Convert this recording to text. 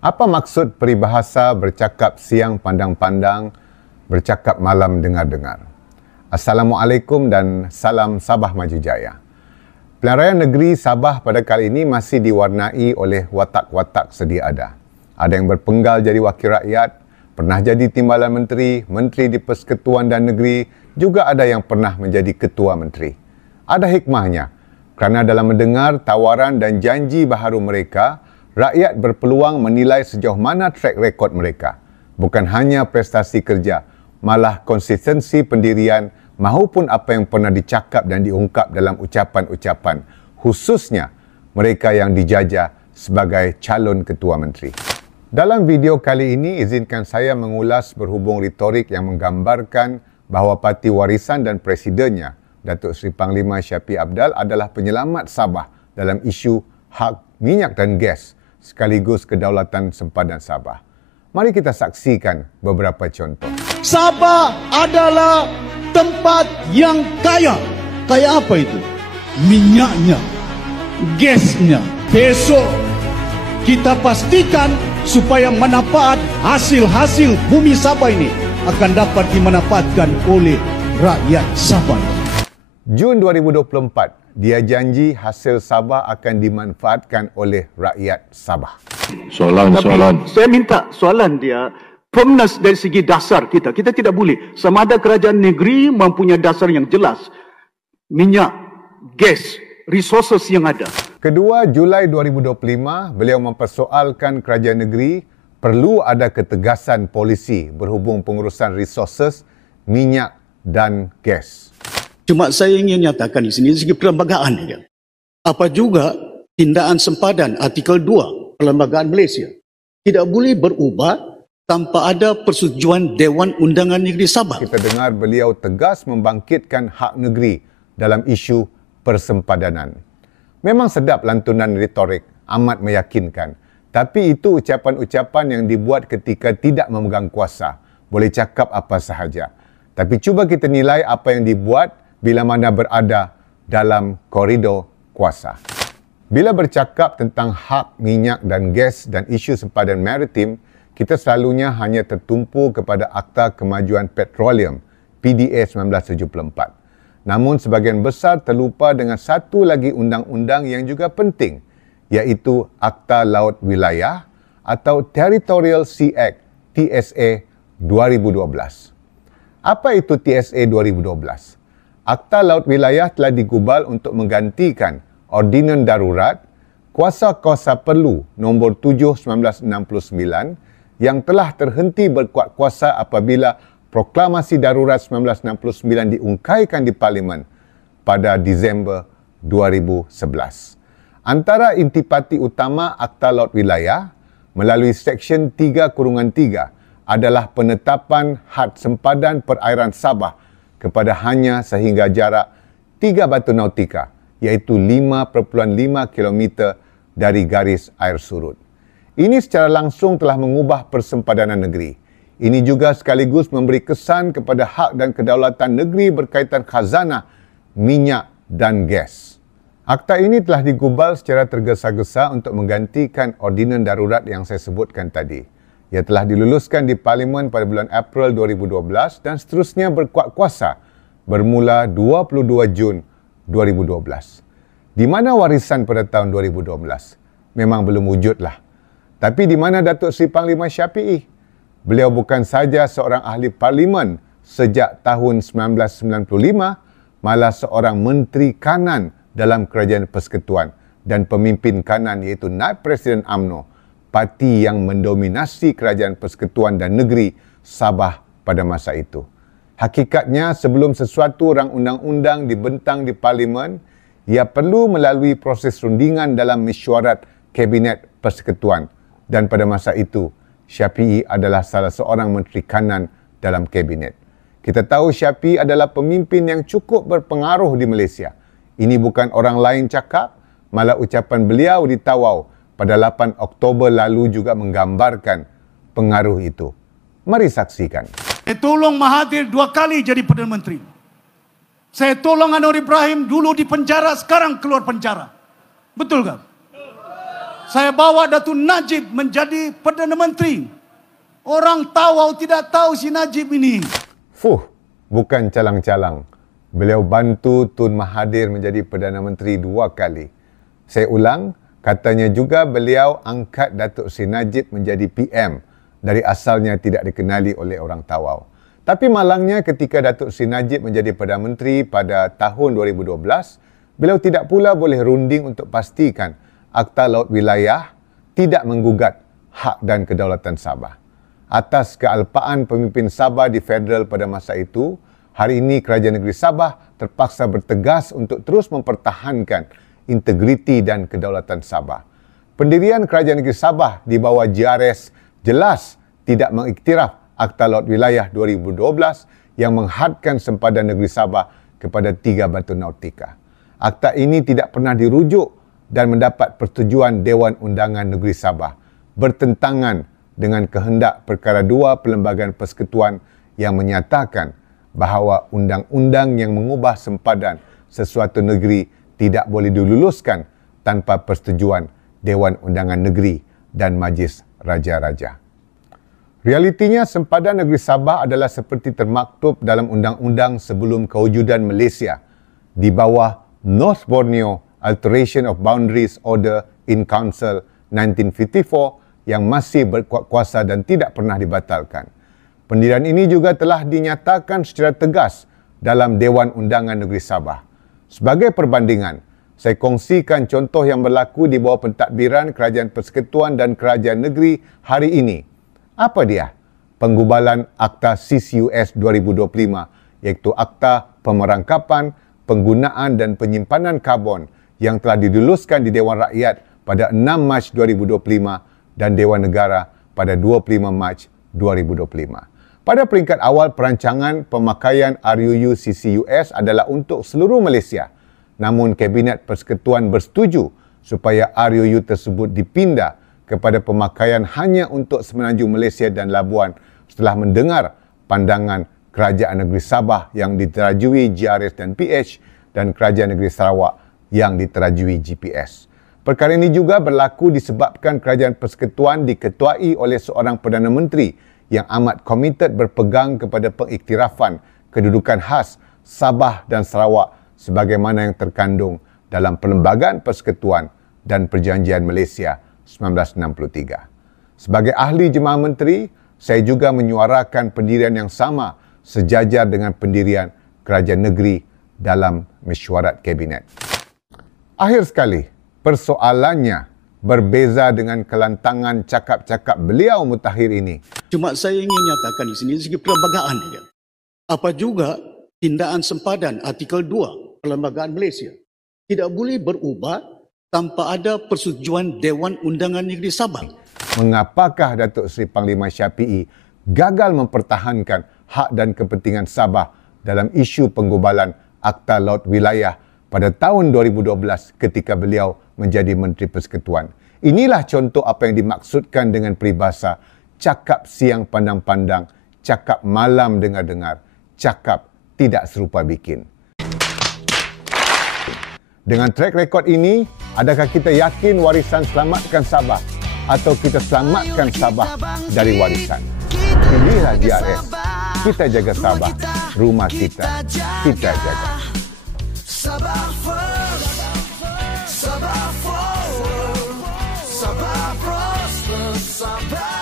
Apa maksud peribahasa bercakap siang pandang-pandang, bercakap malam dengar-dengar? Assalamualaikum dan salam Sabah Maju Jaya. Pilihan Raya Negeri Sabah pada kali ini masih diwarnai oleh watak-watak sedia ada. Ada yang berpenggal jadi wakil rakyat, pernah jadi timbalan menteri, menteri di Persekutuan dan Negeri, juga ada yang pernah menjadi ketua menteri. Ada hikmahnya, kerana dalam mendengar tawaran dan janji baharu mereka, rakyat berpeluang menilai sejauh mana track record mereka. Bukan hanya prestasi kerja, malah konsistensi pendirian mahupun apa yang pernah dicakap dan diungkap dalam ucapan-ucapan, khususnya mereka yang dijajah sebagai calon ketua menteri. Dalam video kali ini, izinkan saya mengulas berhubung retorik yang menggambarkan bahawa parti warisan dan presidennya, Datuk Seri Panglima Shafie Apdal adalah penyelamat Sabah dalam isu hak minyak dan gas sekaligus kedaulatan sempadan Sabah. Mari kita saksikan beberapa contoh. Sabah adalah tempat yang kaya. Kaya apa itu? Minyaknya, gasnya. Besok kita pastikan supaya manfaat hasil-hasil bumi Sabah ini akan dapat dimanfaatkan oleh rakyat Sabah. Jun 2024, dia janji hasil Sabah akan dimanfaatkan oleh rakyat Sabah. Soalan. Saya minta soalan dia, firmness dari segi dasar kita. Kita tidak boleh. Sama ada kerajaan negeri mempunyai dasar yang jelas. Minyak, gas, resources yang ada. Kedua, Julai 2025, beliau mempersoalkan kerajaan negeri perlu ada ketegasan polisi berhubung pengurusan resources, minyak dan gas. Cuma saya ingin nyatakan di sini segi perlembagaan dia. Apa juga tindakan sempadan artikel 2 Perlembagaan Malaysia tidak boleh berubah tanpa ada persetujuan Dewan Undangan Negeri Sabah. Kita dengar beliau tegas membangkitkan hak negeri dalam isu persempadanan. Memang sedap lantunan retorik, amat meyakinkan. Tapi itu ucapan-ucapan yang dibuat ketika tidak memegang kuasa. Boleh cakap apa sahaja. Tapi cuba kita nilai apa yang dibuat bila mana berada dalam koridor kuasa. Bila bercakap tentang hak minyak dan gas dan isu sempadan maritim, kita selalunya hanya tertumpu kepada Akta Kemajuan Petroleum, PDA 1974. Namun sebahagian besar terlupa dengan satu lagi undang-undang yang juga penting, iaitu Akta Laut Wilayah atau Territorial Sea Act, TSA 2012. Apa itu TSA 2012? Akta Laut Wilayah telah digubal untuk menggantikan Ordinan Darurat Kuasa-Kuasa Perlu nombor 7/1969 yang telah terhenti berkuat kuasa apabila Proklamasi Darurat 1969 diungkaikan di Parlimen pada Disember 2011. Antara intipati utama Akta Laut Wilayah melalui Seksyen 3/3 adalah penetapan had sempadan perairan Sabah kepada hanya sehingga jarak 3 batu nautika, iaitu 5.5 km dari garis air surut. Ini secara langsung telah mengubah persempadanan negeri. Ini juga sekaligus memberi kesan kepada hak dan kedaulatan negeri berkaitan khazanah, minyak dan gas. Akta ini telah digubal secara tergesa-gesa untuk menggantikan ordinan darurat yang saya sebutkan tadi. Ia telah diluluskan di Parlimen pada bulan April 2012 dan seterusnya berkuat kuasa bermula 22 Jun 2012. Di mana warisan pada tahun 2012? Memang belum wujudlah. Tapi di mana Datuk Seri Panglima Shafie? Beliau bukan saja seorang ahli parlimen sejak tahun 1995, malah seorang menteri kanan dalam kerajaan persekutuan dan pemimpin kanan iaitu Naib Presiden UMNO, parti yang mendominasi kerajaan persekutuan dan negeri Sabah pada masa itu. Hakikatnya sebelum sesuatu rang undang-undang dibentang di parlimen, ia perlu melalui proses rundingan dalam mesyuarat Kabinet Persekutuan dan pada masa itu Shafie adalah salah seorang menteri kanan dalam kabinet. Kita tahu Shafie adalah pemimpin yang cukup berpengaruh di Malaysia. Ini bukan orang lain cakap, malah ucapan beliau di Tawau pada 8 Oktober lalu juga menggambarkan pengaruh itu. Mari saksikan. Saya tolong Mahathir 2 kali jadi Perdana Menteri. Saya tolong Anwar Ibrahim dulu di penjara, sekarang keluar penjara. Betul tak? Saya bawa Datuk Najib menjadi Perdana Menteri. Orang tahu tidak tahu si Najib ini. Bukan calang-calang. Beliau bantu Tun Mahathir menjadi Perdana Menteri 2 kali. Saya ulang, katanya juga beliau angkat Datuk Seri Najib menjadi PM dari asalnya tidak dikenali oleh orang Tawau. Tapi malangnya ketika Datuk Seri Najib menjadi Perdana Menteri pada tahun 2012, beliau tidak pula boleh runding untuk pastikan Akta Laut Wilayah tidak menggugat hak dan kedaulatan Sabah. Atas kealpaan pemimpin Sabah di federal pada masa itu, hari ini Kerajaan Negeri Sabah terpaksa bertegas untuk terus mempertahankan integriti dan kedaulatan Sabah. Pendirian Kerajaan Negeri Sabah di bawah JRS jelas tidak mengiktiraf Akta Laut Wilayah 2012 yang menghadkan sempadan negeri Sabah kepada 3 batu nautika. Akta ini tidak pernah dirujuk dan mendapat persetujuan Dewan Undangan Negeri Sabah, bertentangan dengan kehendak perkara 2 Perlembagaan Persekutuan yang menyatakan bahawa undang-undang yang mengubah sempadan sesuatu negeri tidak boleh diluluskan tanpa persetujuan Dewan Undangan Negeri dan Majlis Raja-Raja. Realitinya, sempadan negeri Sabah adalah seperti termaktub dalam undang-undang sebelum kewujudan Malaysia di bawah North Borneo Alteration of Boundaries Order in Council 1954 yang masih berkuat kuasa dan tidak pernah dibatalkan. Pendirian ini juga telah dinyatakan secara tegas dalam Dewan Undangan Negeri Sabah. Sebagai perbandingan, saya kongsikan contoh yang berlaku di bawah pentadbiran Kerajaan Persekutuan dan Kerajaan Negeri hari ini. Apa dia? Penggubalan Akta CCUS 2025, iaitu Akta Pemerangkapan, Penggunaan dan Penyimpanan Karbon yang telah diluluskan di Dewan Rakyat pada 6 Mac 2025 dan Dewan Negara pada 25 Mac 2025. Pada peringkat awal, perancangan pemakaian RUU CCUS adalah untuk seluruh Malaysia. Namun Kabinet Persekutuan bersetuju supaya RUU tersebut dipindah kepada pemakaian hanya untuk Semenanjung Malaysia dan Labuan setelah mendengar pandangan Kerajaan Negeri Sabah yang diterajui JRS dan PH dan Kerajaan Negeri Sarawak yang diterajui GPS. Perkara ini juga berlaku disebabkan Kerajaan Persekutuan diketuai oleh seorang Perdana Menteri yang amat komited berpegang kepada pengiktirafan kedudukan khas Sabah dan Sarawak sebagaimana yang terkandung dalam Perlembagaan Persekutuan dan Perjanjian Malaysia 1963. Sebagai ahli Jemaah Menteri, saya juga menyuarakan pendirian yang sama sejajar dengan pendirian Kerajaan Negeri dalam mesyuarat Kabinet. Akhir sekali, persoalannya berbeza dengan kelantangan cakap-cakap beliau mutakhir ini. Cuma saya ingin nyatakan di sini segi perlembagaan dia. Apa juga tindakan sempadan artikel 2 Perlembagaan Malaysia tidak boleh berubah tanpa ada persetujuan Dewan Undangan Negeri Sabah. Mengapakah Datuk Seri Panglima Syafiee gagal mempertahankan hak dan kepentingan Sabah dalam isu penggubalan Akta Laut Wilayah pada tahun 2012 ketika beliau menjadi Menteri Persekutuan? Inilah contoh apa yang dimaksudkan dengan peribahasa cakap siang pandang-pandang, cakap malam dengar-dengar, cakap tidak serupa bikin. Dengan track record ini, adakah kita yakin warisan selamatkan Sabah atau kita selamatkan Sabah dari warisan? Inilah JRS. Kita jaga Sabah, rumah kita jaga. Sabah forward, Sabah prosper, Sabah